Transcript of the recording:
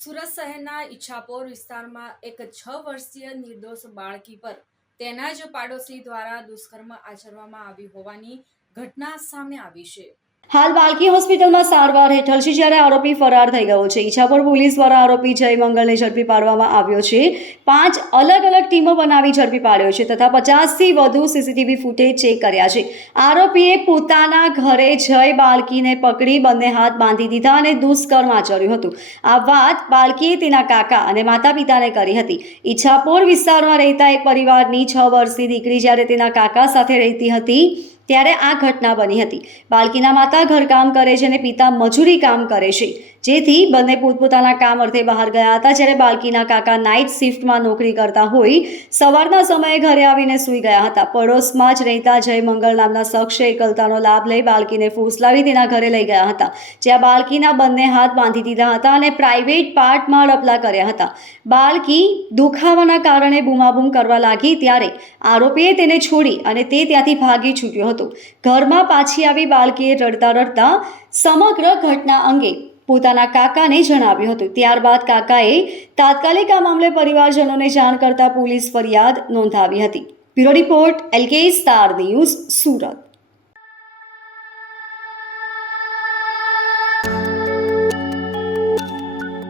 સુરત શહેરના ઈચ્છાપોર વિસ્તારમાં એક 6 વર્ષીય નિર્દોષ બાળકી પર તેના જ પાડોશી દ્વારા દુષ્કર્મ આચરવામાં આવ્યું હોવાની ઘટના સામે આવી છે। હાલ બાળકી હોસ્પિટલમાં સારવાર હેઠળ છે, જ્યારે આરોપી ફરાર થઈ ગયો છે। ઈચ્છાપોર પોલીસ દ્વારા આરોપી જય મંગલને ઝડપી પાડવામાં આવ્યો છે। 5 અલગ અલગ ટીમો બનાવી ઝડપી પાડ્યો છે તથા 50થી વધુ સીસીટીવી ફૂટેજ ચેક કર્યા છે। આરોપીએ પોતાના ઘરે જય બાળકીને પકડી બંને હાથ બાંધી દીધા અને દુષ્કર્મ આચર્યું હતું। આ વાત બાળકીએ તેના કાકા અને માતા પિતાને કરી હતી। ઈચ્છાપોર વિસ્તારમાં રહેતા એક પરિવારની 6 વર્ષની દીકરી જ્યારે તેના કાકા સાથે રહેતી હતી ત્યારે આ ઘટના બની હતી। બાળકીના માતા ઘરકામ કરે છે અને પિતા મજૂરી કામ કરે છે, જેથી બંને પોતપોતાના કામ અર્થે બહાર ગયા હતા। જ્યારે બાળકીના કાકા નાઇટ શિફ્ટમાં નોકરી કરતા હોય સવારના સમયે ઘરે આવીને સૂઈ ગયા હતા। પડોશમાં જ રહેતા જય મંગલ નામના શખ્સે એકલતાનો લાભ લઈ બાળકીને ફૂસલાવી તેના ઘરે લઈ ગયા હતા, જ્યાં બાળકીના બંને હાથ બાંધી દીધા હતા અને પ્રાઇવેટ પાર્ટમાં ડપલા કર્યા હતા। બાળકી દુખાવાના કારણે બૂમાબૂમ કરવા લાગી ત્યારે આરોપીએ તેને છોડી અને તે ત્યાંથી ભાગી છૂટ્યો હતો। ઘરમાં પાછી આવી બાળકીએ રડતા રડતા સમગ્ર ઘટના અંગે પોતાના કાકાને જણાવ્યું હતું। ત્યારબાદ કાકાએ તાત્કાલિક આ મામલે પરિવારજનોને જાણ કરતા પોલીસ ફરિયાદ નોંધાવી હતી। Bureau report LK star news, Surat.